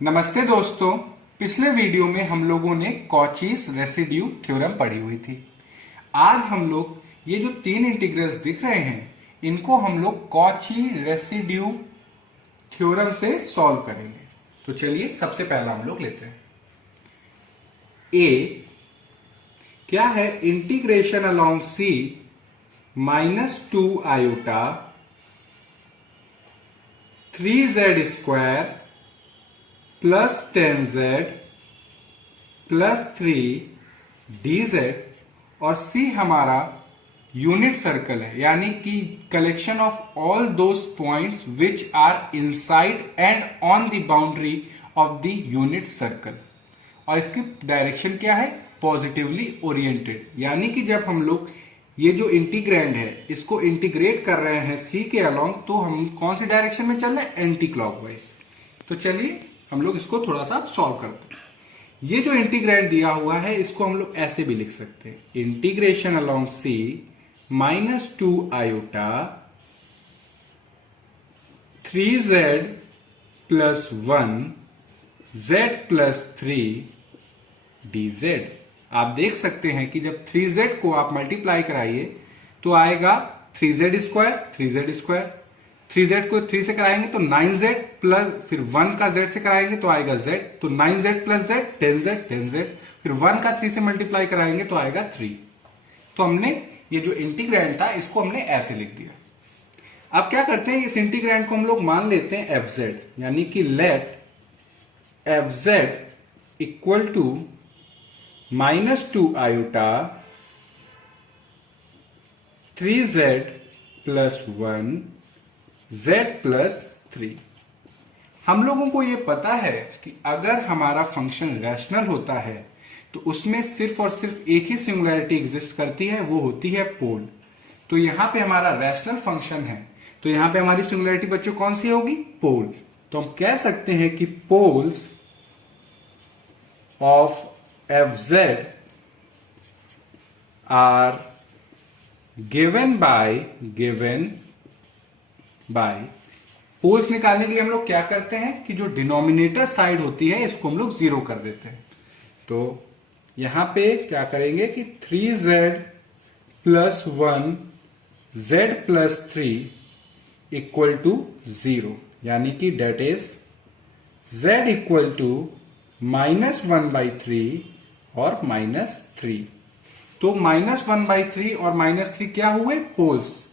नमस्ते दोस्तों। पिछले वीडियो में हम लोगों ने कॉचीज रेसिड्यू थ्योरम पढ़ी हुई थी। आज हम लोग ये जो तीन इंटीग्रल्स दिख रहे हैं इनको हम लोग कॉची रेसिड्यू थ्योरम से सॉल्व करेंगे। तो चलिए सबसे पहला हम लोग लेते हैं। ए क्या है? Integration along C -2 iota 3z square plus 10z plus 3 dz और C हमारा यूनिट सर्कल है, यानी कि collection of all those points which are inside and on the boundary of the unit circle. और इसकी डायरेक्शन क्या है? पॉजिटिवली ओरिएंटेड, यानी कि जब हम लोग ये जो इंटीग्रैंड है इसको इंटीग्रेट कर रहे हैं C के अलोंग, तो हम कौन सी डायरेक्शन में चल रहे हैं? Anti clockwise. तो चलिए हम लोग इसको थोड़ा सा सॉल्व करते हैं। ये जो इंटीग्रैंड दिया हुआ है इसको हम लोग ऐसे भी लिख सकते हैं, integration along C -2 iota 3z plus 1 z plus 3 dz। आप देख सकते हैं कि जब 3z को आप मल्टीप्लाई कराइए तो आएगा 3z square 3z square, 3z को 3 से कराएंगे तो 9z प्लस फिर 1 का z से कराएंगे तो आएगा z, तो 9z प्लस z 10z, फिर 1 का 3 से मल्टीप्लाई कराएंगे तो आएगा 3। तो हमने ये जो इंटीग्रैंड था इसको हमने ऐसे लिख दिया। अब क्या करते हैं, इस इंटीग्रैंड को हम लोग मान लेते हैं fz, यानी कि let fz equal to -2 iota 3z plus 1 z plus 3। हम लोगों को यह पता है कि अगर हमारा फंक्शन रैशनल होता है तो उसमें सिर्फ और सिर्फ एक ही सिंगुलैरिटी एग्जिस्ट करती है, वो होती है पोल। तो यहां पे हमारा रैशनल फंक्शन है, तो यहां पे हमारी सिंगुलैरिटी बच्चों कौन सी होगी? पोल। तो हम कह सकते हैं कि poles of fz are given by poles निकालने के लिए हम लोग क्या करते हैं कि जो डिनोमिनेटर साइड होती है इसको हम लोग 0 कर देते हैं। तो यहां पे क्या करेंगे कि 3z plus 1 z plus 3 equal to 0, यानी कि that is z equal to -1/3 और -3। तो -1/3 और -3 क्या हुए? पोल्स।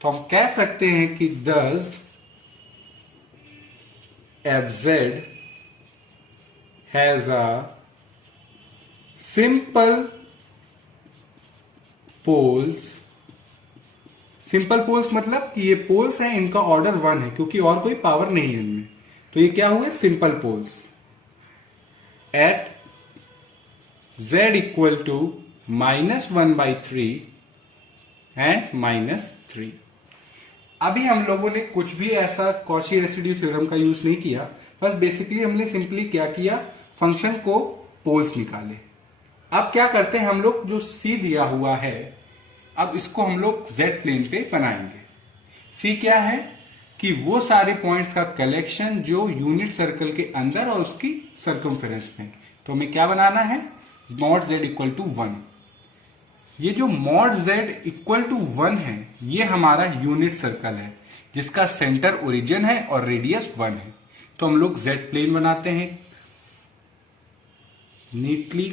तो हम कह सकते हैं कि thus fz has a simple poles। Simple poles मतलब कि ये पोल्स हैं, इनका ऑर्डर 1 है क्योंकि और कोई पावर नहीं है इनमें। तो ये क्या हुए? Simple poles at z equal to -1/3 and -3। अभी हम लोगों ने कुछ भी ऐसा कॉची रेसिड्यू थ्योरम का यूज नहीं किया, बस बेसिकली हमने सिंपली क्या किया, फंक्शन को पोल्स निकाले। अब क्या करते हैं हम लोग, जो C दिया हुआ है अब इसको हम लोग z प्लेन पे बनाएंगे। C क्या है कि वो सारे पॉइंट्स का कलेक्शन जो यूनिट सर्कल के अंदर और उसकी सर्कमफेरेंस में। तो हमें क्या बनाना है? Mod z equal to 1। ये जो मॉड z इक्वल टू 1 है ये हमारा यूनिट सर्कल है जिसका सेंटर ओरिजिन है और रेडियस 1 है। तो हम लोग z प्लेन बनाते हैं नीटली,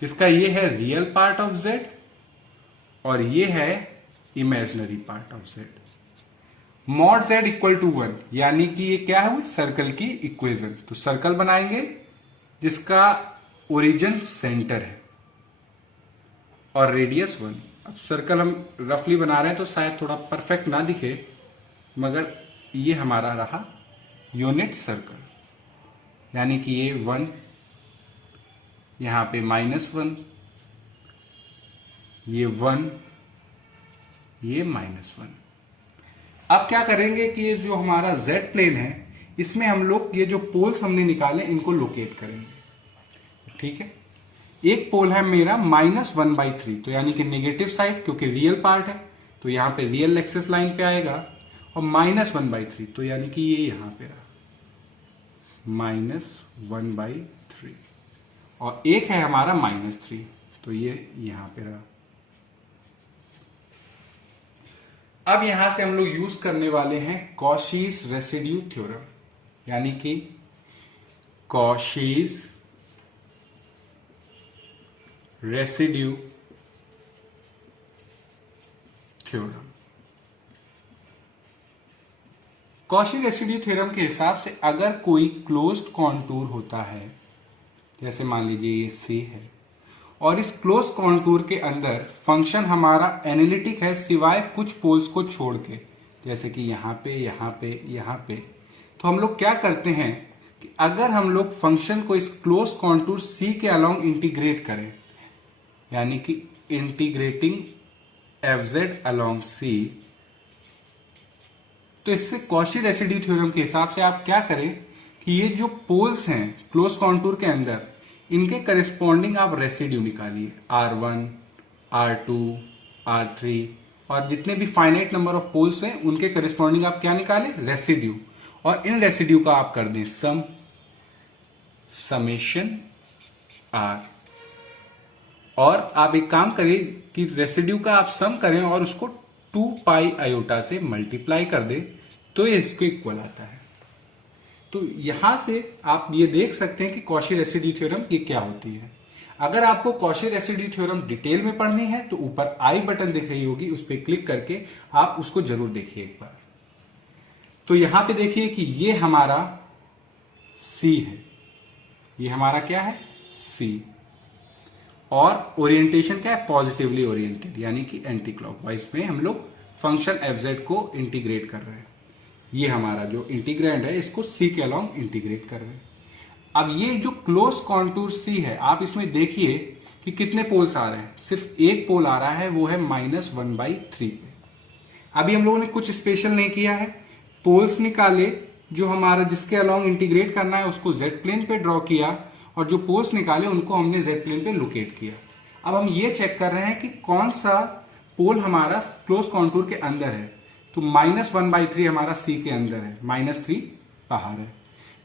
जिसका ये है रियल पार्ट ऑफ z और ये है imaginary part of z। Mod z equal to 1 यानी कि ये क्या है? सर्कल की इक्वेशन। तो सर्कल बनाएंगे जिसका ओरिजिन सेंटर है और रेडियस 1। अब सर्कल हम रफली बना रहे हैं तो शायद थोड़ा परफेक्ट ना दिखे, मगर ये हमारा रहा यूनिट सर्कल, यानी कि ये 1, यहां पे -1, ये 1, ये -1। अब क्या करेंगे कि ये जो हमारा z प्लेन है इसमें हम लोग ये जो पोल्स हमने निकाले इनको लोकेट करेंगे। ठीक है, एक पोल है मेरा -1/3, तो यानी कि नेगेटिव साइड, क्योंकि रियल पार्ट है तो यहां पे रियल एक्सेस लाइन पे आएगा, और -1/3 तो यानी कि ये यहां पे रहा। -1/3 और एक है हमारा -3, तो ये यहां पे रहा। अब यहां से हम लोग यूज करने वाले हैं कॉशीज रेसिड्यू थ्योरम, यानी कि Cauchy's residue theorem. Cauchy residue theorem के हिसाब से अगर कोई क्लोज्ड कॉन्टूर होता है, जैसे मान लीजिए ये सी है, और इस क्लोज कॉन्टूर के अंदर फंक्शन हमारा एनालिटिक है सिवाय कुछ पोल्स को छोड़ के, जैसे कि यहां पे यहां पे यहां पे, तो हम लोग क्या करते हैं कि अगर हम लोग फंक्शन को इस क्लोज कॉन्टूर सी के अलोंग इंटीग्रेट करें, यानी कि इंटीग्रेटिंग एफ अलोंग सी, तो इससे कॉशी रेसिड्यू थ्योरम के हिसाब से आप क्या करें कि ये जो पोल्स हैं क्लोज कॉन्टूर के अंदर, इनके करेस्पॉन्डिंग आप रेसिड्यू निकालिए, R1, R2, R3 और जितने भी फाइनाइट नंबर ऑफ पोल्स हैं उनके करेस्पॉन्डिंग आप क्या निकालें, रेसिड्यू, और इन रेसिड्यू का आप कर दें समेशन R। और आप एक काम करें कि रेसिड्यू का आप सम करें और उसको 2 पाई आयोटा से मल्टीप्लाई कर दे, तो ये इसको इक्वल आता है। तो यहां से आप ये देख सकते हैं कि कॉशी रेसिड्यू थ्योरम ये क्या होती है। अगर आपको कॉशी रेसिड्यू थ्योरम डिटेल में पढ़नी है तो ऊपर आई बटन दिख रही होगी, उस पर क्लिक करके आप उसको जरूर देखिए एक बार। तो यहां पे देखिए कि ये हमारा सी है, ये हमारा क्या है, सी, और ओरिएंटेशन क्या है, पॉजिटिवली ओरिएंटेड, यानी कि एंटी क्लॉकवाइज में हम लोग फंक्शन एफ को इंटीग्रेट कर रहे हैं। ये हमारा जो इंटीग्रेंड है इसको सी के अलोंग इंटीग्रेट कर रहे हैं। अब ये जो क्लोज कॉन्टूर सी है, आप इसमें देखिए कि कितने पोल्स आ रहे हैं, सिर्फ एक पोल आ रहा है, वो है -1/3 पे। अभी हम लोगों ने कुछ स्पेशल नहीं किया है, पोल्स निकाले, जो हमारा जिसके अलोंग इंटीग्रेट करना है उसको जेड प्लेन पे ड्रॉ किया, और जो पोल्स निकाले उनको हमने जेड प्लेन पे लोकेट किया। अब हम ये चेक कर रहे हैं कि कौन सा पोल हमारा क्लोज कॉन्टूर के अंदर है, तो -1/3 हमारा सी के अंदर है, -3 बाहर है।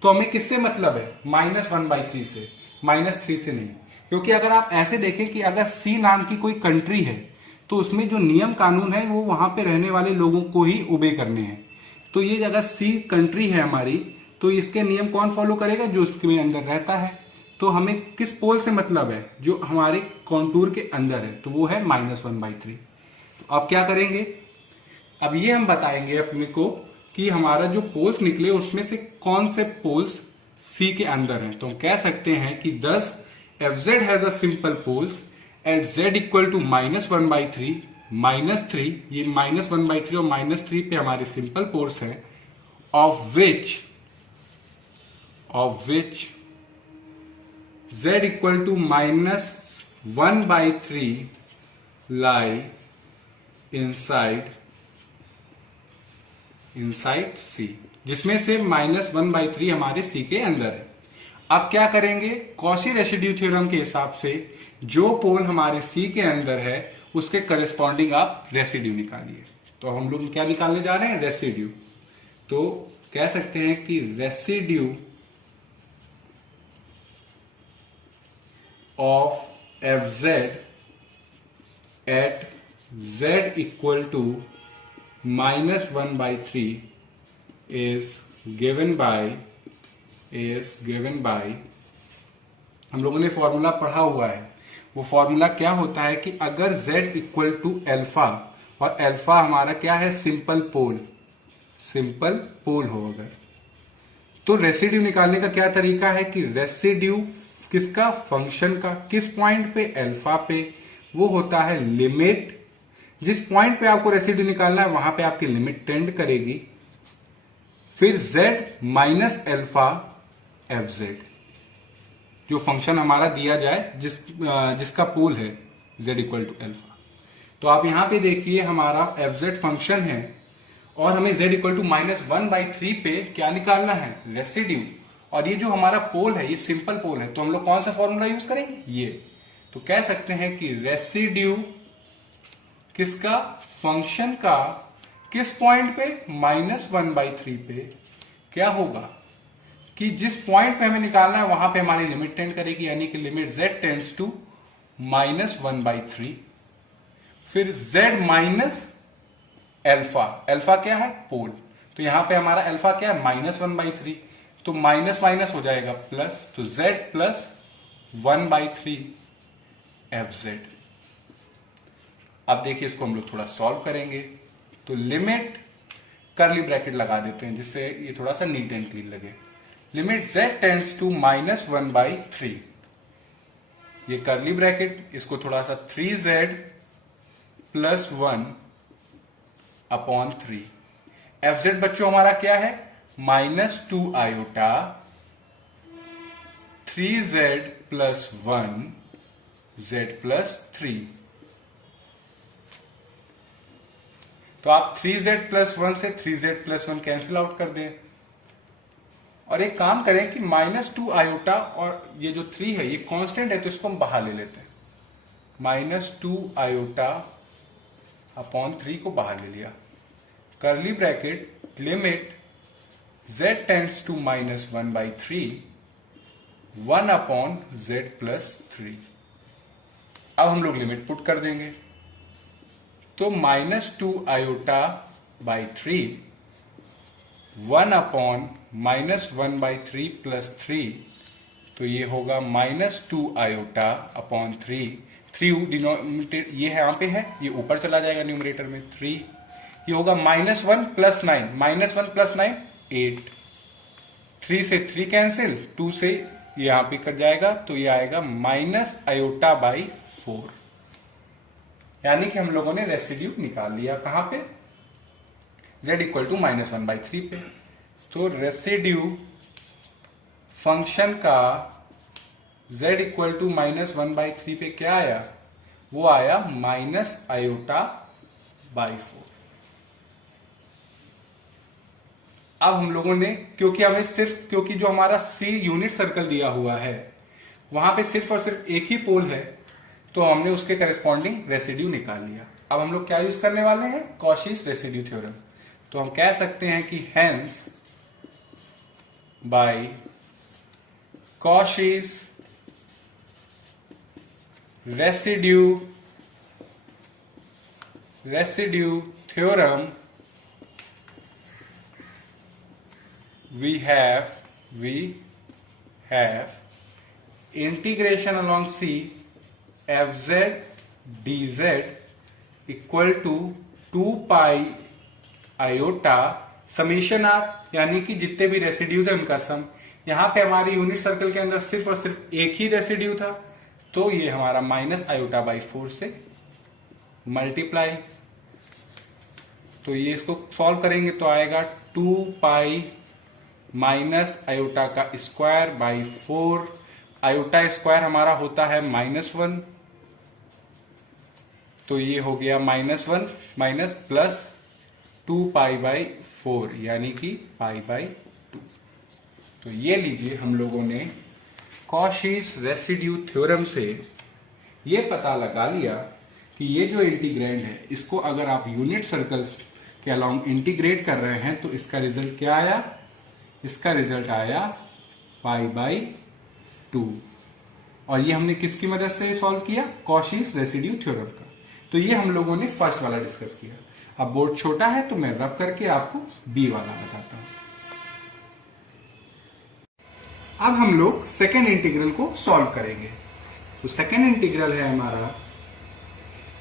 तो हमें किससे मतलब है, -1/3 से, -3 से नहीं। क्योंकि अगर आप ऐसे देखें कि अगर सी नाम की कोई कंट्री है तो उसमें जो नियम कानून है वो वहां पे रहने वाले लोगों को ही ओबे करने हैं। तो ये अगर सी कंट्री है हमारी, तो इसके नियम कौन फॉलो करेगा, जो उसके अंदर रहता है। तो हमें किस पोल से मतलब है, जो हमारे कॉन्टूर के अंदर है, तो वो है -1/3। तो अब क्या करेंगे, अब ये हम बताएंगे अपने को कि हमारा जो पोल्स निकले उसमें से कौन से पोल्स सी के अंदर हैं। तो हम कह सकते हैं कि this Fz has a simple poles at z equal to -1/3, -3, ये -1/3 और -3 पे हमारे सिंपल पोल्स हैं, of which z equal to -1/3 lie inside C, जिसमें से -1/3 हमारे सी के अंदर है। अब क्या करेंगे, कॉशी रेसिड्यू थ्योरम के हिसाब से जो पोल हमारे सी के अंदर है उसके करस्पॉन्डिंग आप रेसिड्यू निकालिए। तो हम लोग क्या निकालने जा रहे हैं, रेसिड्यू। तो कह सकते हैं कि residue of Fz at z equal to -1/3 is given by हम लोगों ने फॉर्मूला पढ़ा हुआ है। वो फॉर्मूला क्या होता है कि अगर z इक्वल टू एल्फा, और एल्फा हमारा क्या है, सिंपल पोल हो अगर, तो रेसिड्यू निकालने का क्या तरीका है कि रेसिड्यू किसका, फंक्शन का, किस पॉइंट पे, एल्फा पे, वो होता है लिमिट, जिस पॉइंट पे आपको रेसिड्यू निकालना है वहां पे आपकी लिमिट टेंड करेगी, फिर z माइनस एल्फा Fz, जो फंक्शन हमारा दिया जाए जिसका पोल है z इक्वल टू एल्फा। तो आप यहां पे देखिए हमारा Fz फंक्शन है और हमें z इक्वल टू -1/3 पे क्या निकालना है, रेसिड्यू। और ये जो हमारा पोल है ये सिंपल पोल है, तो हम लोग कौन सा फॉर्मूला यूज करेंगे, ये। तो कह सकते हैं कि रेसिड्यू किसका, फंक्शन का, किस पॉइंट पे, -1/3 पे क्या होगा कि जिस पॉइंट पे हमें निकालना है वहां पे हमारी लिमिट टेंड करेगी, यानी कि लिमिट z टेंड्स टू -1/3। फिर z माइनस एल्फा, एल्फा क्या है? पोल। तो यहां पे हमारा एल्फा क्या है? -1/3। तो माइनस माइनस हो जाएगा प्लस, तो z प्लस 1/3 fz। अब देखिए इसको हम लोग थोड़ा सॉल्व करेंगे। तो लिमिट, कर्ली ब्रैकेट लगा देते हैं जिससे ये थोड़ा सा नीट एंड क्लीन लगे। लिमिट z टेंड्स टू -1/3, ये कर्ली ब्रैकेट, इसको थोड़ा सा 3z प्लस 1/3। fz बच्चों हमारा क्या है? -2 iota 3z plus 1 z plus 3। तो आप 3z प्लस 1 से 3z प्लस 1 कैंसिल आउट कर दें, और एक काम करें कि -2 आयोटा और ये जो 3 है ये कांस्टेंट है, तो इसको हम बाहर ले लेते हैं। -2 आयोटा अपॉन 3 को बाहर ले लिया। Curly bracket limit z tends to -1/3 1/z plus 3। अब हम लोग लिमिट पुट कर देंगे। तो -2 आयोटा बाई 3 1/-1/3 प्लस 3, तो ये होगा -2 आयोटा अपॉन 3। 3 डिनोमिनेटर ये है, यहाँ पे है, ये ऊपर चला जाएगा न्यूमरेटर में 3। ये होगा -1 प्लस 9, -1 प्लस 9 8। 3 से 3 कैंसिल, 2 से यहाँ पे कट जाएगा, तो ये आएगा -i/4। यानी कि हम लोगों ने रेसिड्यू निकाल लिया। कहां पे? z इक्वल टू -1/3 पे। तो रेसिड्यू फंक्शन का z इक्वल टू -1/3 पे क्या आया? वो आया -i/4। अब हम लोगों ने, क्योंकि हमें सिर्फ, क्योंकि जो हमारा C यूनिट सर्कल दिया हुआ है वहां पे सिर्फ और सिर्फ एक ही पोल है, तो हमने उसके करेस्पॉन्डिंग रेसिड्यू निकाल लिया। अब हम लोग क्या यूज करने वाले हैं? Cauchy's residue theorem. तो हम कह सकते हैं कि hence by Cauchy's residue theorem we have integration along C fz dz equal to 2 pi iota summation R, यानी कि जितने भी रेसिड्यूज है उनका सम। यहां पे हमारे यूनिट सर्कल के अंदर सिर्फ और सिर्फ एक ही रेसिड्यू था, तो ये हमारा -i/4 से मल्टीप्लाई। तो ये इसको सॉल्व करेंगे तो आएगा 2 पाई माइनस आयोटा का स्क्वायर बाई 4। आयोटा स्क्वायर हमारा होता है -1, तो ये हो गया -1 माइनस प्लस 2 पाई बाई 4, यानी कि π/2। तो ये लीजिए, हम लोगों ने कॉशीज रेसिड्यू थ्योरम से ये पता लगा लिया कि ये जो इंटीग्रैंड है, इसको अगर आप यूनिट सर्कल्स के अलोंग इंटीग्रेट कर रहे हैं तो इसका रिजल्ट क्या आया? इसका रिजल्ट आया π/2। और ये हमने किसकी मदद से सॉल्व किया? कॉशीज रेसिड्यू थ्योरम का। तो ये हम लोगों ने फर्स्ट वाला डिस्कस किया। अब बोर्ड छोटा है तो मैं रब करके आपको बी वाला बताता हूं। अब हम लोग सेकेंड इंटीग्रल को सॉल्व करेंगे। तो सेकेंड इंटीग्रल है हमारा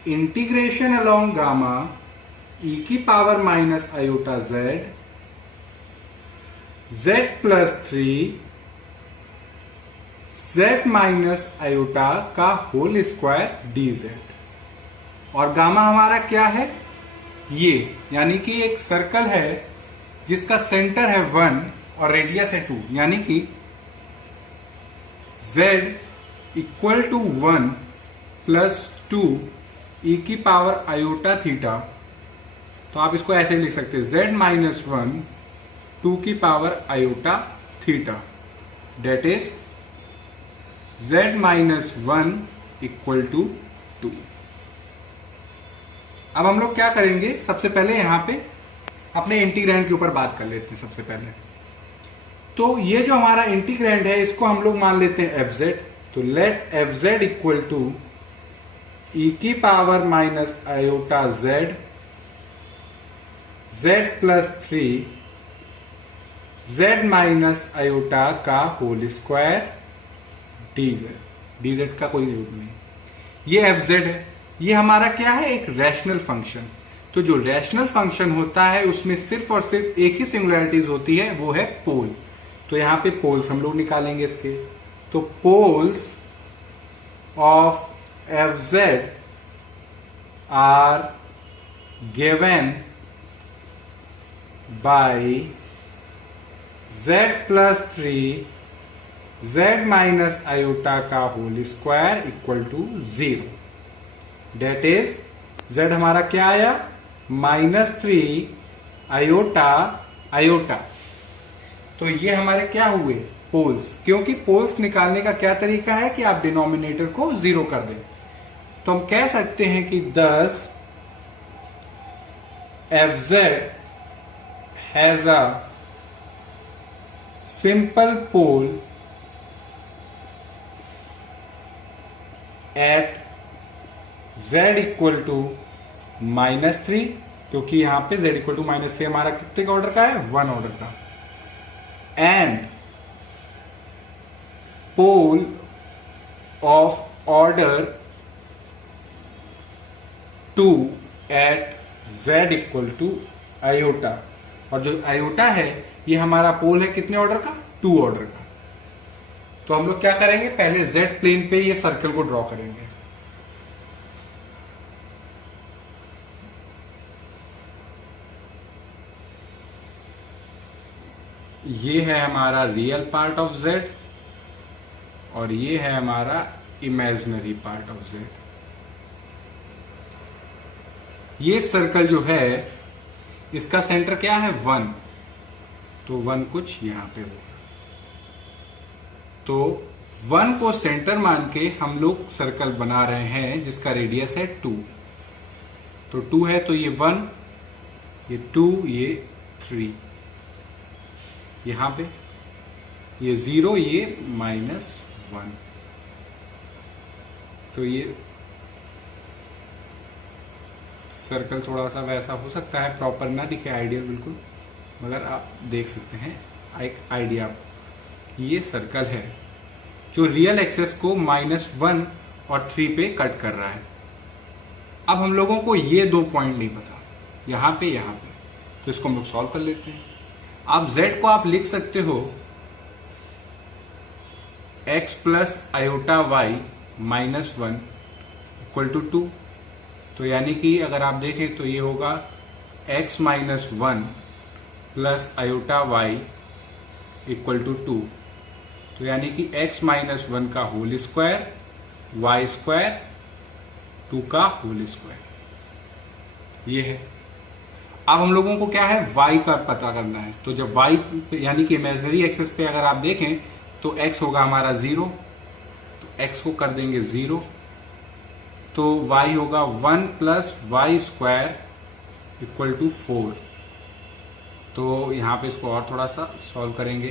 integration along gamma e⁻⁻z z plus 3 z minus iota का होल स्क्वायर dz। और गामा हमारा क्या है? ये, यानी कि एक सर्कल है जिसका सेंटर है 1 और रेडियस है 2, यानी कि z equal to 1 plus 2 e⁻⁻θ। तो आप इसको ऐसे लिख सकते हैं, z minus 1 2⁻⁻θ, that is z minus 1 equal to 2। अब हम लोग क्या करेंगे? सबसे पहले यहां पे अपने इंटीग्रैंड के ऊपर बात कर लेते हैं। सबसे पहले तो ये जो हमारा इंटीग्रैंड है इसको हम लोग मान लेते हैं एफ जेड। तो let F Z equal to E की power minus iota Z Z plus 3 Z minus iota का होल स्क्वायर डीजेड का कोई रूप नहीं। ये एफ जेड है, ये हमारा क्या है, एक रैशनल फंक्शन। तो जो रैशनल फंक्शन होता है उसमें सिर्फ और सिर्फ एक ही सिंगुलरिटीज होती है, वो है पोल। तो यहां पे पोल्स हम लोग निकालेंगे इसके। तो poles of F Z are given by Z plus 3 Z minus iota का whole square equal to 0। That is Z हमारा क्या आया, -3 आयोटा। तो ये हमारे क्या हुए, पोल्स। क्योंकि पोल्स निकालने का क्या तरीका है कि आप डिनोमिनेटर को 0 कर दें। तो हम कह सकते हैं कि 10 F Z has a simple pole at z equal to -3, क्योंकि यहां पे z इक्वल टू -3 हमारा कितने का ऑर्डर का है, 1 ऑर्डर का। And pole of order 2 at z equal to iota. और जो आयोटा है ये हमारा पोल है कितने ऑर्डर का, 2 ऑर्डर का। तो हम लोग क्या करेंगे, पहले z प्लेन पे ये सर्कल को ड्रॉ करेंगे। ये है हमारा रियल पार्ट ऑफ z और ये है हमारा इमेजिनरी पार्ट ऑफ z। ये सर्कल जो है इसका सेंटर क्या है, 1। तो 1 कुछ यहां पे होगा। तो 1 को सेंटर मान के हम लोग सर्कल बना रहे हैं जिसका रेडियस है 2। तो 2 है तो ये 1, ये 2, ये 3, यहां पे ये 0, ये -1। तो ये सर्कल थोड़ा सा वैसा हो सकता है, प्रॉपर ना दिखे, आइडियल बिल्कुल, मगर आप देख सकते हैं एक आइडिया। ये सर्कल है जो रियल एक्सेस को -1 और 3 पे कट कर रहा है। अब हम लोगों को ये 2 पॉइंट नहीं पता, यहां पे, तो इसको हम लोग सॉल्व कर लेते हैं। अब z को आप लिख सकते हो x plus iota y -1 equal to 2। तो यानी कि अगर आप देखें तो ये होगा x -1 plus iota y equal to 2। तो यानी कि x -1 का होल स्क्वायर, y स्क्वायर, 2 का होल स्क्वायर, ये है। अब हम लोगों को क्या है, y का पता करना है। तो जब y यानी कि इमेजिनरी एक्सेस पे अगर आप देखें तो x होगा हमारा 0, तो x को कर देंगे 0। तो y होगा 1 plus Y square equal to 4। तो यहां पे इसको और थोड़ा सा सॉल्व करेंगे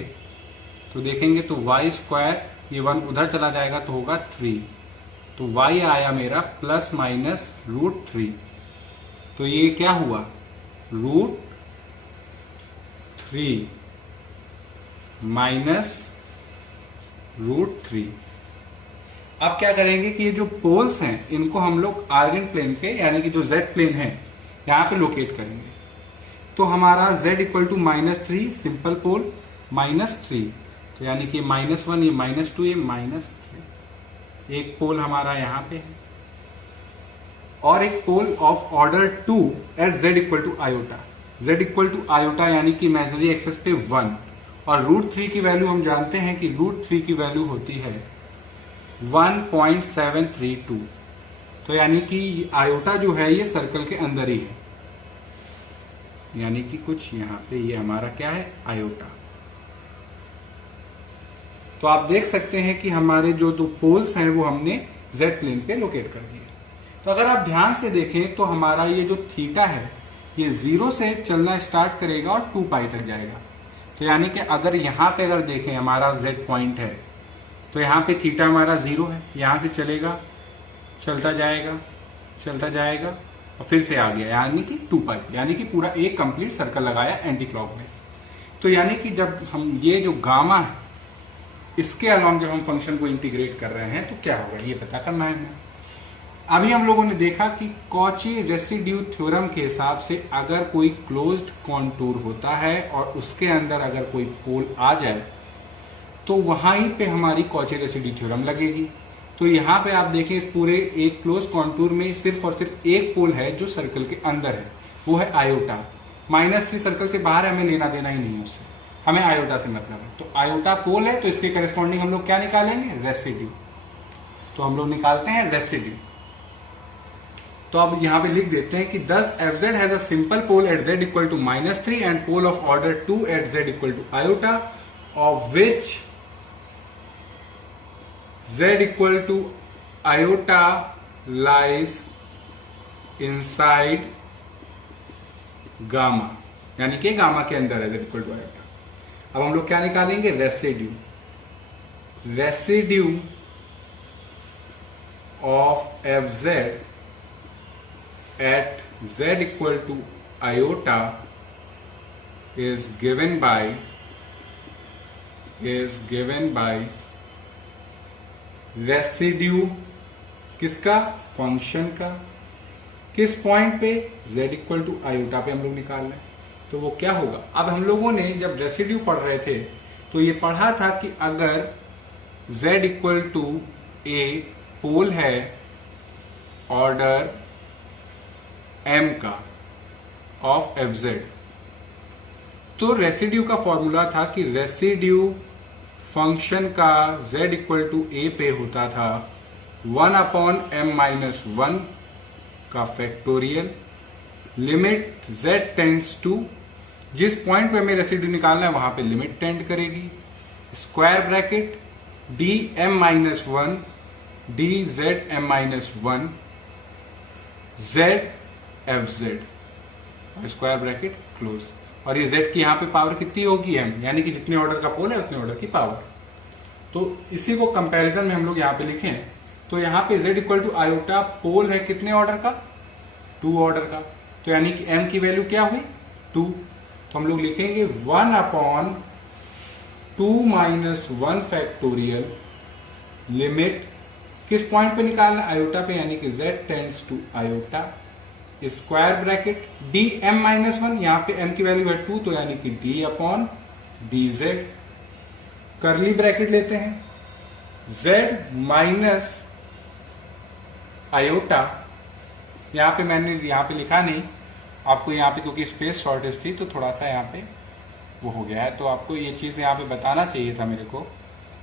तो देखेंगे तो वाई स्क्वायर, ये 1 उधर चला जाएगा तो होगा 3। तो y आया मेरा ±√3। तो ये क्या हुआ, √3 -√3। अब क्या करेंगे कि ये जो पोल्स हैं इनको हम लोग आर्गन प्लेन पे, यानी कि जो z प्लेन है यहां पे लोकेट करेंगे। तो हमारा z इक्वल टू -3 सिंपल पोल, -3, तो यानी कि -1, ये -2, ये -3। एक पोल हमारा यहां पे है और एक pole of order 2 at z equal to iota. z equal to iota यानी कि इमेजिनरी एक्सेस पे 1 और √3 की वैल्यू हम जानते हैं कि √3 की वैल्यू होती है 1.732। तो यानी कि आयोटा जो है ये सर्कल के अंदर ही है, यानी कि कुछ यहां पे ये हमारा क्या है, आयोटा। तो आप देख सकते हैं कि हमारे जो 2 पोल्स हैं वो हमने z प्लेन पे लोकेट कर दिए। तो अगर आप ध्यान से देखें तो हमारा ये जो थीटा है ये 0 से चलना स्टार्ट करेगा और 2 पाई तक जाएगा। तो यानी कि अगर यहाँ पे अगर देखें हमारा z पॉइंट है तो यहाँ पे थीटा हमारा 0 है, यहाँ से चलेगा, चलता जाएगा और फिर से आ गया, यानी कि 2 पाई, यानी कि पूरा एक कंप्लीट सर्कल लगाया एंटी क्लॉकवाइज। तो यानी कि जब हम ये जो गामा है इसके अलॉन्ग जब हम फंक्शन को इंटीग्रेट कर रहे हैं तो क्या होगा ये पता करना है हमें। अभी हम लोगों ने देखा कि कॉची रेसिड्यू थ्योरम के हिसाब से अगर कोई क्लोज्ड कॉन्टूर होता है और उसके अंदर अगर कोई पोल आ जाए तो वहीं पे हमारी कॉची रेसिड्यू थ्योरम लगेगी। तो यहाँ पे आप देखें इस पूरे एक क्लोज कॉन्टूर में सिर्फ और सिर्फ एक पोल है जो सर्कल के अंदर है, वो है आयोटा। -3 सर्कल से बाहर है, हमें लेना देना ही नहीं है उससे, हमें आयोटा से मतलब है। तो आयोटा पोल है तो इसके करेस्पॉन्डिंग हम लोग क्या निकालेंगे, रेसिड्यू। तो हम लोग निकालते हैं रेसिड्यू। तो अब यहां पे लिख देते हैं कि thus fz has a simple pole at z equal to -3 and pole of order 2 at z equal to iota, of which z equal to iota lies inside gamma, यानी कि गामा के अंदर है z equal to iota। अब हम लोग क्या निकालेंगे, residue. Residue of fz at z equal to iota is given by residue किसका, फंक्शन का, किस पॉइंट पे, z इक्वल टू आयोटा पे हम लोग निकाल रहे हैं। तो वो क्या होगा, अब हम लोगों ने जब रेसिड्यू पढ़ रहे थे तो ये पढ़ा था कि अगर z equal to a pole है ऑर्डर m का ऑफ fz, तो रेसिड्यू का फॉर्मूला था कि रेसिड्यू फंक्शन का z इक्वल टू a पे होता था 1/m-1 का factorial, limit z tends to, जिस पॉइंट पे हमें रेसिड्यू निकालना है वहां पे लिमिट टेंड करेगी, square bracket dm-1 dzm-1 z fz और स्क्वायर ब्रैकेट क्लोज। और ये z की यहाँ पे पावर कितनी होगी, m, यानी कि जितने ऑर्डर का पोल है उतने ऑर्डर की पावर। तो इसी को कंपैरिजन में हम लोग यहाँ पे लिखें तो यहाँ पे z इक्वल टू आयोटा पोल है कितने ऑर्डर का, 2 ऑर्डर का। तो यानी कि m की वैल्यू क्या हुई, 2। तो हम लोग लिखेंगे 1/2 - 1 फैक्टोरियल, लिमिट किस पॉइंट पे निकालना, आयोटा पे, यानी कि z tends to iota, square bracket dm-1, यहां पे m की वैल्यू है 2 तो यानी कि d/dz, करली ब्रैकेट लेते हैं, z माइनस आयोटा, यहां पे मैंने यहां पे लिखा नहीं आपको, यहां पे क्योंकि स्पेस शॉर्टेज थी तो थोड़ा सा यहां पे वो हो गया है, तो आपको ये चीज यहां पे बताना चाहिए था मेरे को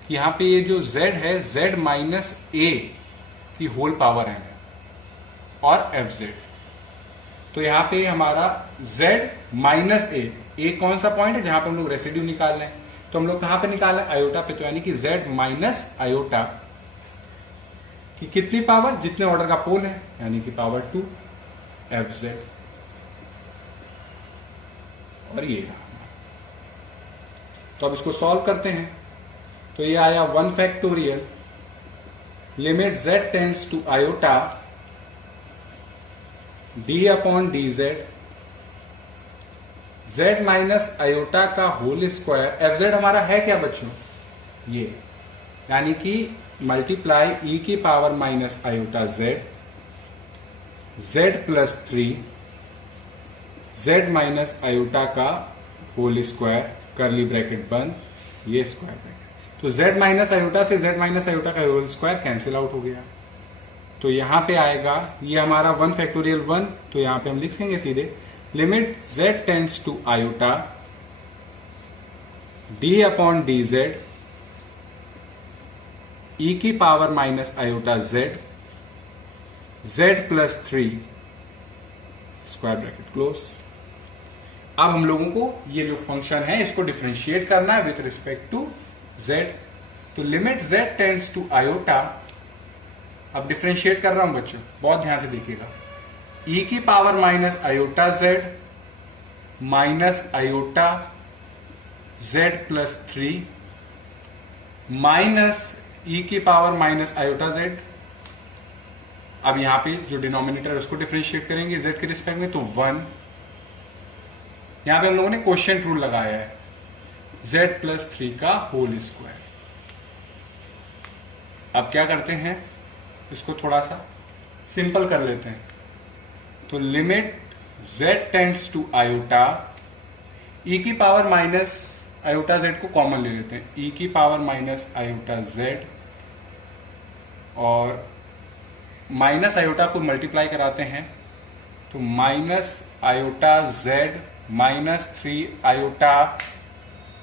कि यहां पे ये जो z है z माइनस a की होल पावर है और fz। तो यहां पे हमारा z माइनस a कौन सा पॉइंट है जहां पे हम लोग रेसिड्यू निकाल रहे हैं, तो हम लोग कहां पे निकाल रहे हैं, आयोटा पे। तो यानी कि z माइनस आयोटा की कितनी पावर, जितने ऑर्डर का पोल है, यानी कि पावर 2 fz। और ये रहा, तो अब इसको सॉल्व करते हैं तो ये आया 1 factorial, limit z tends to iota d/dz, z minus iota का होल स्क्वायर, fz हमारा है क्या बच्चों, ये, यानी कि मल्टीप्लाई e की power minus iota z plus 3, z minus iota का होल स्क्वायर, करली ब्रैकेट बंद, ये स्क्वायर ब्रैकेट। तो z माइनस आयोटा से z माइनस आयोटा का होल स्क्वायर कैंसिल आउट हो गया। तो यहां पे आएगा ये हमारा 1 फैक्टोरियल 1, तो यहां पे हम लिखेंगे सीधे limit z tends to iota d/dz e की power minus iota z plus 3, square bracket close. अब हम लोगों को ये जो फंक्शन है इसको डिफरेंशिएट करना है विथ रिस्पेक्ट टू z। तो limit z tends to iota, अब डिफरेंशिएट कर रहा हूं बच्चों, बहुत ध्यान से देखिएगा, e की power minus iota z minus iota z+3 minus e की पावर माइनस आयोटा z। अब यहां पे जो डिनोमिनेटर है उसको डिफरेंशिएट करेंगे z के रिस्पेक्ट में, तो 1। यहां पे हम लोगों ने क्वोशिएंट रूल लगाया है, z+3 का होल स्क्वायर। अब क्या करते हैं, इसको थोड़ा सा सिंपल कर लेते हैं। तो limit z tends to iota, e की पावर माइनस आयोटा z को कॉमन ले लेते हैं, e की पावर माइनस आयोटा z, और माइनस आयोटा को मल्टीप्लाई कराते हैं, तो minus iota z minus 3 iota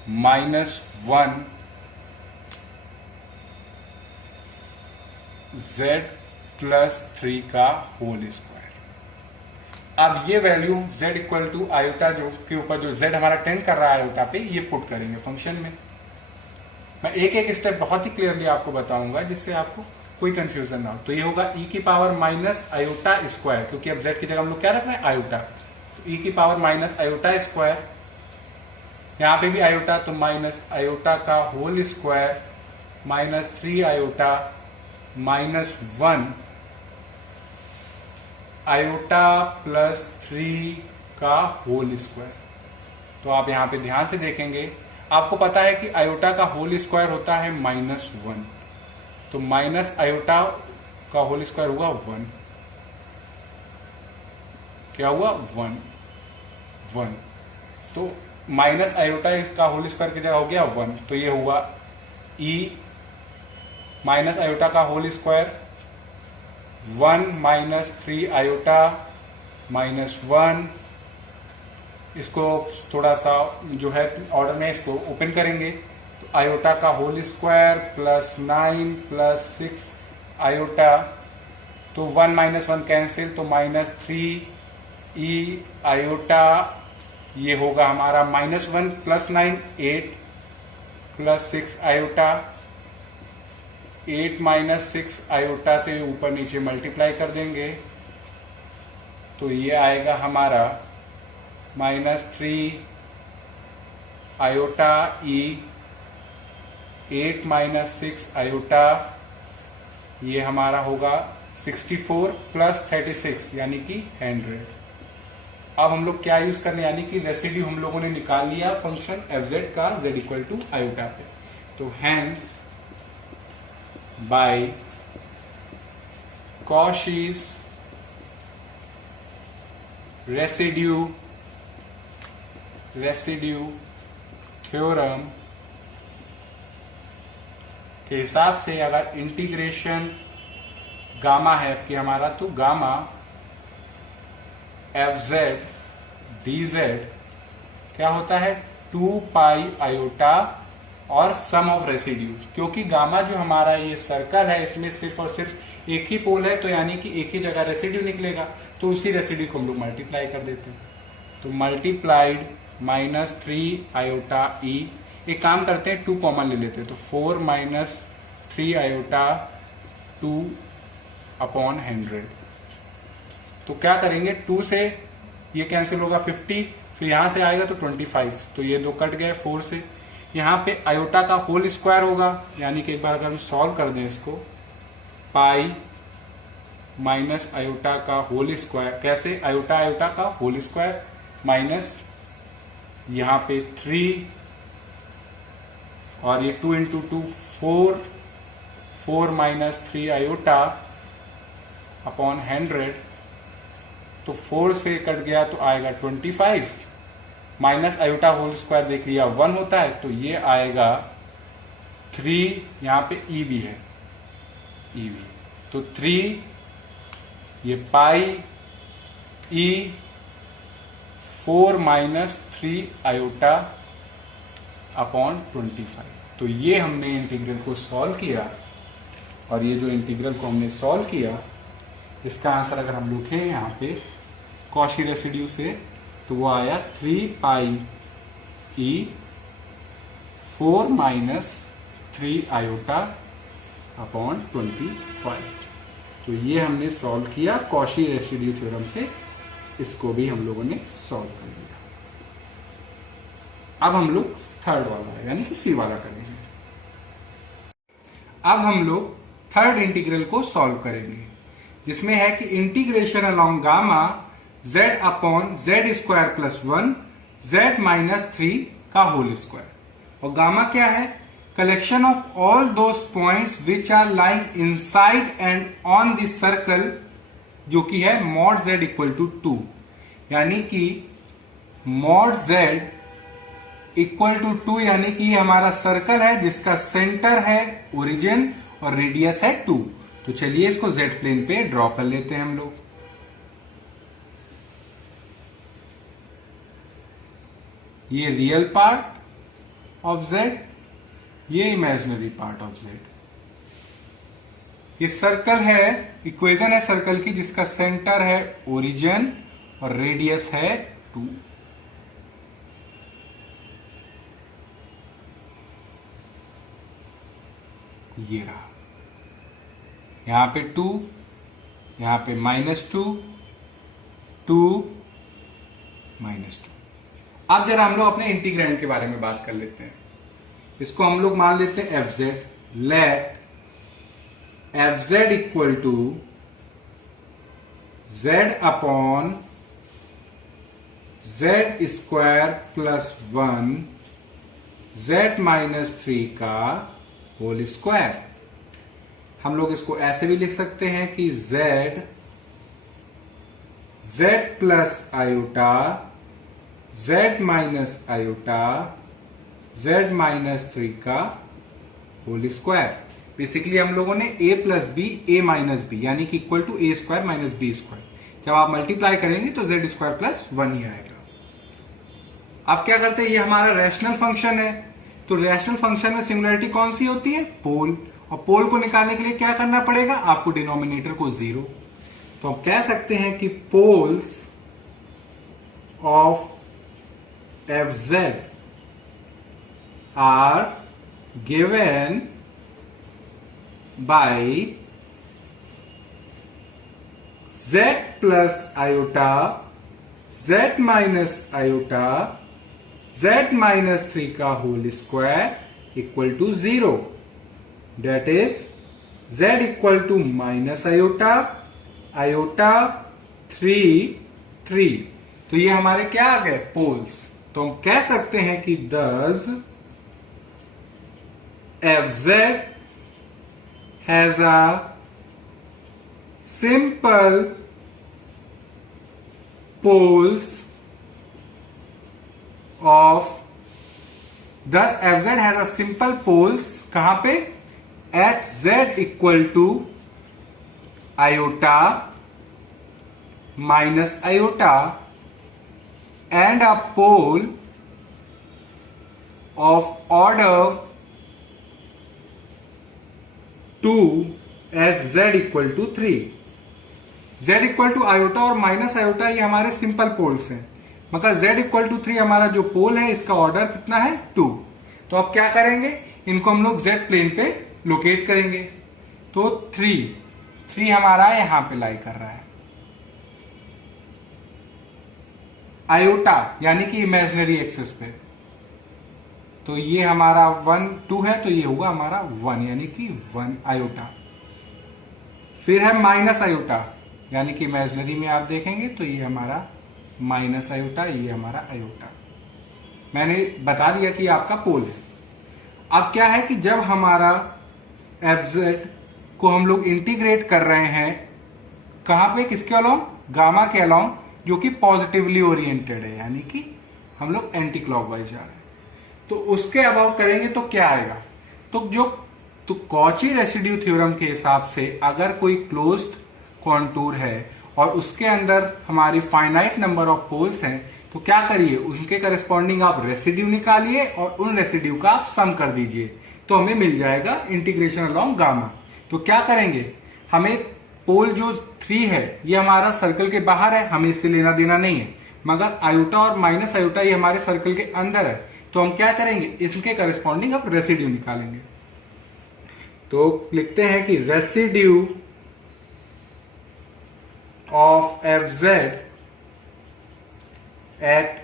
minus 1 z+3 का होल स्क्वायर। अब ये value z equal to iota जो के ऊपर जो z हमारा टेंड कर रहा है आयोटा पे, ये पुट करेंगे फंक्शन में। मैं एक एक स्टेप बहुत ही क्लियरली आपको बताऊंगा जिससे आपको कोई कंफ्यूजन ना हो। तो ये होगा e की पावर माइनस आयोटा स्क्वायर, क्योंकि अब z की जगह हम लोग क्या रख रहे हैं, आयोटा। तो e की पावर माइनस आयोटा स्क्वायर, यहां पे भी आयोटा, तो माइनस आयोटा का whole square minus 3 iota minus 1 iota plus 3 का होल स्क्वायर। तो आप यहां पे ध्यान से देखेंगे, आपको पता है कि आयोटा का होल स्क्वायर होता है -1, तो माइनस आयोटा का होल स्क्वायर हुआ 1, क्या हुआ 1। तो माइनस आयोटा का होल स्क्वायर की जगह हो गया 1, तो ये हुआ e माइनस आयोटा का whole square 1 minus 3 iota minus 1। इसको थोड़ा सा जो है ऑर्डर में इसको ओपन करेंगे, तो आयोटा का whole square plus 9 plus 6 iota, तो 1 माइनस 1 कैंसिल, तो माइनस 3 e आयोटा, ये होगा हमारा -1 plus 9 8 plus 6 iota, 8 minus 6 iota से ऊपर नीचे मल्टीप्लाई कर देंगे, तो ये आएगा हमारा -3 आयोटा e 8 माइनस 6 आयोटा, ये हमारा होगा 64 प्लस 36 यानी कि 100। अब हम लोग क्या यूज करने, यानी कि रेसिड्यू हम लोगों ने निकाल लिया फंक्शन fz का z इक्वल टू आयोटा पे। तो hence by Cauchy's residue theorem के हिसाब से अगर इंटीग्रेशन गामा है कि हमारा, तो गामा fz dz क्या होता है 2 पाई आयोटा और सम ऑफ रेसिड्यू। क्योंकि गामा जो हमारा ये सर्कल है, इसमें सिर्फ और सिर्फ एक ही पोल है, तो यानी कि एक ही जगह रेसिड्यू निकलेगा, तो उसी रेसिड्यू को हम लोग मल्टीप्लाई कर देते हैं। तो मल्टीप्लाइड -3 आयोटा e, एक काम करते हैं 2 कॉमन ले लेते हैं, तो 4 माइनस 3 आयोटा 2 अपॉन 100। तो क्या करेंगे, 2 से ये कैंसिल होगा 50, फिर यहां से आएगा तो 25, तो ये 2 कट गए 4 से। यहाँ पे आयोटा का होल स्क्वायर होगा, यानी कि एक बार अगर हम सॉल्व कर दें इसको, पाई माइनस आयोटा का होल स्क्वायर, कैसे, आयोटा का होल स्क्वायर माइनस यहाँ पे 3 और ये 2 इंटू 2 4 माइनस 3 आयोटा अपॉन 100, तो 4 से कट गया तो आएगा 25, माइनस आयोटा होल स्क्वायर देख लिया 1 होता है, तो ये आएगा 3, यहाँ पे e भी है, e भी, तो 3 ये पाई e 4 माइनस 3 आयोटा अपॉन 25। तो ये हमने इंटीग्रल को सॉल्व किया, और ये जो इंटीग्रल को हमने सॉल्व किया, इसका आंसर अगर हम लिखें यहाँ पे कॉशी रेसिड्यू से, तो वो आया 3 पाई e 4 माइनस 3 आयोटा अपॉन 25। तो ये हमने सॉल्व किया कॉशी रेसिड्यू थ्योरम से, इसको भी हम लोगों ने सॉल्व कर लिया। अब हम लोग थर्ड वाला यानी कि सी वाला करेंगे। अब हम लोग थर्ड इंटीग्रल को सॉल्व करेंगे, जिसमें है कि integration along gamma z upon Z square plus 1 z minus 3 का होल स्क्वायर। और गामा क्या है? Collection of all those points which are lying inside and on this circle, जो कि है मॉड z इक्वल टू 2, यानी कि मॉड z इक्वल टू 2, यानी कि ये हमारा सर्कल है जिसका सेंटर है ओरिजिन और रेडियस है 2। तो चलिए इसको z प्लेन पे ड्रॉ कर लेते हैं हम लोग। ये रियल पार्ट ऑफ z, ये इमेजिनरी पार्ट ऑफ z। ये सर्कल है, इक्वेशन है सर्कल की जिसका सेंटर है ओरिजिन और रेडियस है 2। ये रहा, यहां पे 2, यहां पे -2, 2, -2। अब जरा हम लोग अपने इंटीग्रैंड के बारे में बात कर लेते हैं। इसको हम लोग मान लेते हैं F Z. Let F Z equal to Z upon Z square plus 1 Z minus 3 का होल स्क्वायर। हम लोग इसको ऐसे भी लिख सकते हैं कि z plus iota z minus iota z minus 3 का होल स्क्वायर। बेसिकली हम लोगों ने a plus B a minus B यानी कि equal to a square minus B square, जब आप मल्टीप्लाई करेंगे तो z स्क्वायर प्लस 1 ही आएगा। अब क्या करते हैं, ये हमारा रैशनल फंक्शन है, तो रैशनल फंक्शन में सिंगुलैरिटी कौन सी होती है? पोल। और पोल को निकालने के लिए क्या करना पड़ेगा? आपको डिनोमिनेटर को 0। तो हम कह सकते हैं कि poles of F Z are given by z plus iota z minus iota z minus 3 का whole square equal to 0। That is z equal to minus iota iota 3। तो ये हमारे क्या आ गए? पोल्स। तो हम कह सकते हैं कि thus F Z has a simple poles of, thus F Z has a simple poles कहां पे? At z equal to iota minus iota and a pole of order 2 at z equal to 3। z equal to iota और minus iota ये हमारे simple poles हैं, मतलब z equal to 3 हमारा जो पोल है इसका ऑर्डर कितना है? 2। तो अब क्या करेंगे, इनको हम लोग z प्लेन पे लोकेट करेंगे। तो 3 हमारा यहां पे लाई कर रहा है। आयोटा यानी कि इमेजिनरी एक्सिस पे, तो ये हमारा 1 2 है, तो ये होगा हमारा 1 यानी कि 1 आयोटा। फिर है माइनस आयोटा यानी कि इमेजिनरी में आप देखेंगे तो ये हमारा माइनस आयोटा, ये हमारा आयोटा। मैंने बता दिया कि आपका पोल है। अब क्या है कि जब हमारा एफ जेड को हम लोग इंटीग्रेट कर रहे हैं कहां पे? किसके अलोंग? गामा के अलोंग, जो कि पॉजिटिवली ओरिएंटेड है, यानी कि हम लोग एंटी क्लॉकवाइज जा रहे हैं। तो उसके अबाउट करेंगे तो क्या आएगा? तो कॉची रेसिड्यू थ्योरम के हिसाब से अगर कोई क्लोज्ड कॉन्टूर है और उसके अंदर हमारी फाइनाइट नंबर ऑफ पोल्स हैं, तो क्या करिए, उनके करस्पॉन्डिंग आप रेसिड्यू निकालिए और उन रेसिड्यू का आप सम कर दीजिए, तो हमें मिल जाएगा इंटीग्रेशन अलोंग गामा। तो क्या करेंगे, हमें पोल जो 3 है ये हमारा सर्कल के बाहर है, हमें इससे लेना देना नहीं है, मगर आयोटा और माइनस आयोटा ये हमारे सर्कल के अंदर है। तो हम क्या करेंगे, इसके करस्पॉन्डिंग अब रेसिड्यू निकालेंगे। तो लिखते हैं कि residue of F Z at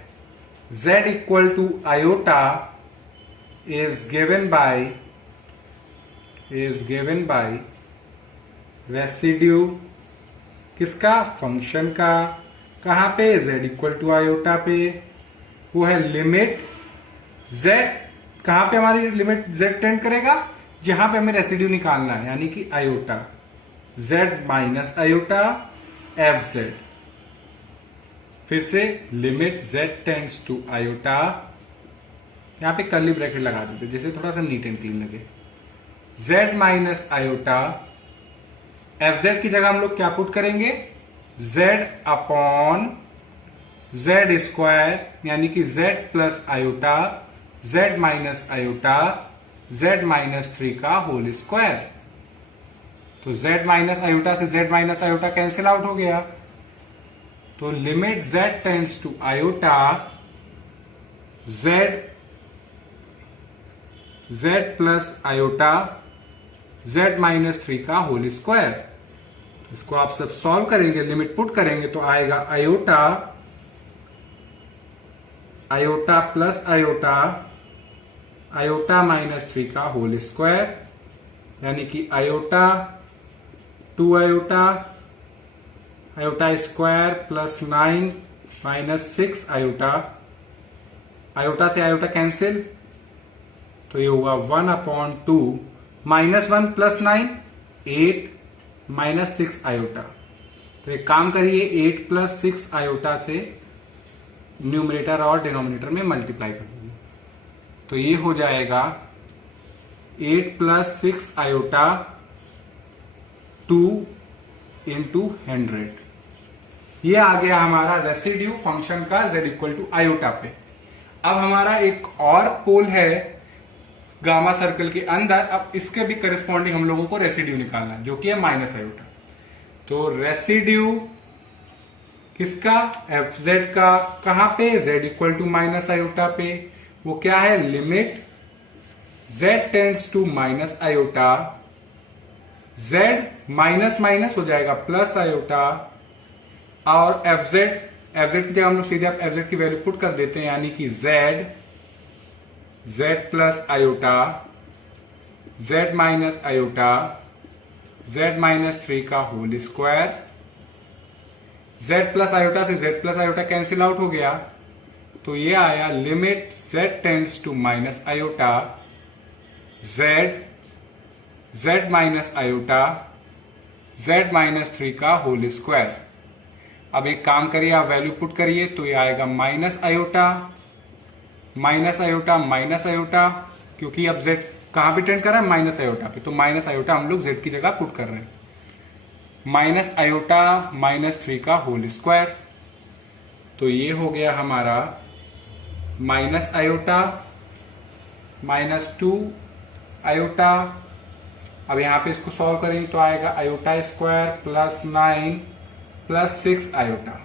z equal to iota is given by residue किसका, फंक्शन का, कहां पे, z इक्वल टू आयोटा पे, वो है लिमिट z, कहां पे हमारी लिमिट z टेंड करेगा, जहां पे हमें रेसिड्यू निकालना है, यानी कि iota, z minus iota F Z. फिर से limit z tends to iota, यहां पे कर्ली ब्रैकेट लगा देते जिससे थोड़ा सा नीट एंड क्लीन लगे, z minus iota F Z की जगह हम लोग क्या पुट करेंगे, z अपॉन z स्क्वायर, यानी कि z plus iota z minus iota z minus 3 का होल स्क्वायर। तो z माइनस आयोटा से z minus iota cancel out हो गया, तो limit z tends to iota z plus iota z minus 3 का whole square. इसको आप सब सॉल्व करेंगे, लिमिट पुट करेंगे तो आएगा आयोटा प्लस आयोटा माइनस 3 का होल स्क्वायर, यानी कि iota 2 iota square plus 9 minus 6 iota से आयोटा कैंसिल, तो ये हुआ 1/2 माइनस 1 प्लस 9 8 माइनस 6 आयोटा। तो एक काम करिए 8 प्लस 6 आयोटा से न्यूमरेटर और डिनोमिनेटर में मल्टीप्लाई कर दीजिए, तो ये हो जाएगा 8 प्लस 6 आयोटा 2 इंटू 100। ये आ गया हमारा रेसिड्यू फंक्शन का z इक्वल टू आयोटा पे। अब हमारा एक और पोल है गामा सर्कल के अंदर, अब इसके भी करस्पॉन्डिंग हम लोगों को रेसिड्यू निकालना है जो कि है माइनस आयोटा। तो रेसिड्यू किसका, एफ जेड का, कहां पे, z equal to minus iota पे, वो क्या है, limit z tends to minus iota, z minus minus हो जाएगा प्लस आयोटा, और एफ जेड की जगह हम लोग सीधे एफ जेड की वैल्यू पुट कर देते हैं, यानी कि z plus iota z minus iota z minus 3 का whole square. z plus iota से z plus iota cancel out हो गया, तो ये आया limit z tends to minus iota z minus iota z minus 3 का होल स्क्वायर। अब एक काम करिए, आप वैल्यू पुट करिए, तो ये आएगा minus iota minus iota minus iota, क्योंकि अब z कहां पे टेंड कर रहा है, माइनस आयोटा पे, तो माइनस आयोटा हम लोग z की जगह पुट कर रहे हैं, माइनस आयोटा माइनस 3 का होल स्क्वायर। तो ये हो गया हमारा माइनस आयोटा माइनस 2 आयोटा। अब यहां पे इसको सॉल्व करेंगे तो आएगा iota square plus 9 plus 6 iota.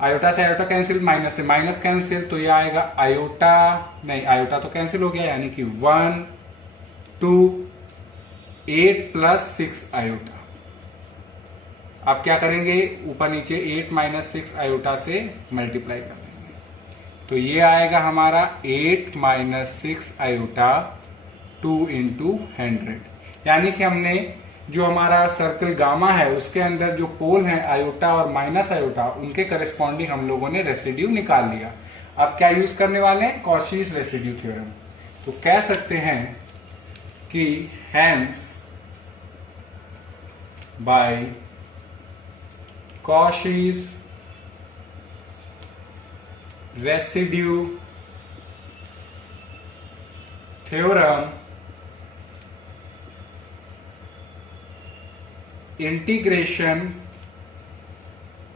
Iota से आयोटा कैंसिल, माइनस से माइनस कैंसिल, तो ये आएगा आयोटा, नहीं आयोटा तो कैंसिल हो गया, यानी कि 1 2 8 प्लस 6 आयोटा। अब क्या करेंगे, ऊपर नीचे 8 माइनस 6 आयोटा से मल्टीप्लाई कर देंगे, तो ये आएगा हमारा 8 माइनस 6 आयोटा 2 इंटू 100, यानी कि हमने जो हमारा सर्कल गामा है उसके अंदर जो पोल है आयोटा और माइनस आयोटा, उनके करस्पॉन्डिंग हम लोगों ने रेसिड्यू निकाल लिया। अब क्या यूज करने वाले हैं, कॉशीज रेसिड्यू थ्योरम। तो कह सकते हैं कि hence by Cauchy's residue theorem integration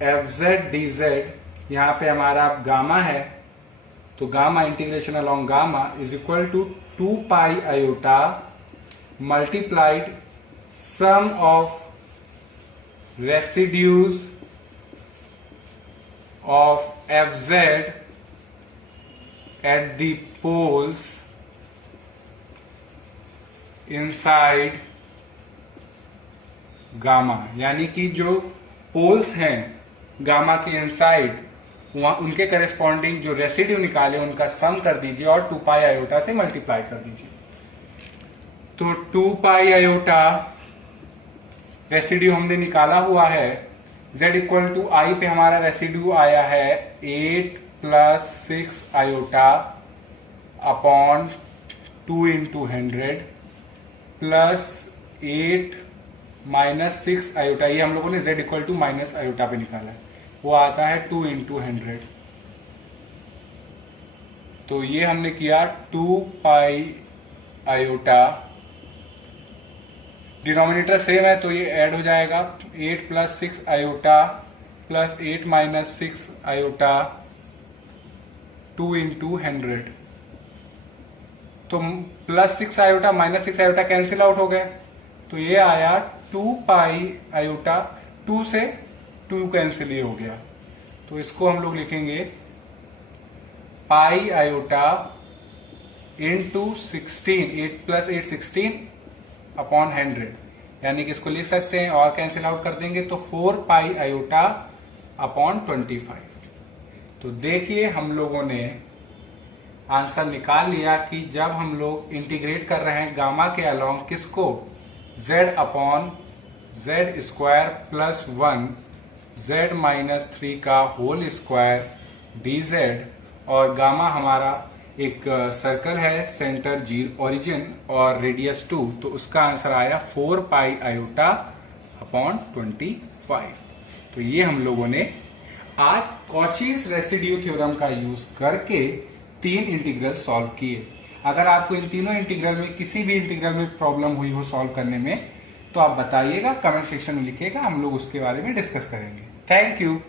F Z D Z, यहां पे हमारा गामा है, तो gamma integration along gamma is equal to 2 pi iota multiplied sum of residues of F Z at the poles inside gamma, यानी कि जो poles हैं gamma के इनसाइड वहां उनके करेस्पॉन्डिंग जो रेसिड्यू निकाले उनका सम कर दीजिए और 2 पाई आयोटा से मल्टीप्लाई कर दीजिए। तो 2 पाई आयोटा रेसिड्यू हमने निकाला हुआ है, z इक्वल टू आई पे हमारा रेसिड्यू आया है 8 plus 6 iota upon 2 into 100 plus 8 minus 6 iota, ये हम लोगों ने z equal to minus iota पे निकाला है, वो आता है 2 इंटू 100। तो ये हमने किया 2 पाई आयोटा, डिनोमिनेटर सेम है तो ये ऐड हो जाएगा 8 plus 6 iota plus 8 minus 6 iota 2 into 100। तो plus 6 iota minus 6 iota cancel out हो गए, तो ये आया 2 पाई आयोटा, 2 से 2 कैंसिल ही हो गया, तो इसको हम लोग लिखेंगे पाई आयोटा इंटू 16, 8 प्लस 8 16 अपॉन 100, यानी कि इसको लिख सकते हैं और कैंसिल आउट कर देंगे तो 4 पाई आयोटा अपॉन 25। तो देखिए हम लोगों ने आंसर निकाल लिया कि जब हम लोग इंटीग्रेट कर रहे हैं गामा के अलोंग किसको, z upon z square plus 1 z minus 3 का होल स्क्वायर dz, और गामा हमारा एक सर्कल है, सेंटर जीरो ओरिजिन और रेडियस 2, तो उसका आंसर आया 4 पाई आयोटा अपॉन 25। तो ये हम लोगों ने आज कॉचीज रेसिड्यू थ्योरम का यूज करके 3 इंटीग्रल सॉल्व किए। अगर आपको इन तीनों इंटीग्रल में किसी भी इंटीग्रल में प्रॉब्लम हुई हो सॉल्व करने में तो आप बताइएगा, कमेंट सेक्शन में लिखिएगा, हम लोग उसके बारे में डिस्कस करेंगे। Thank you.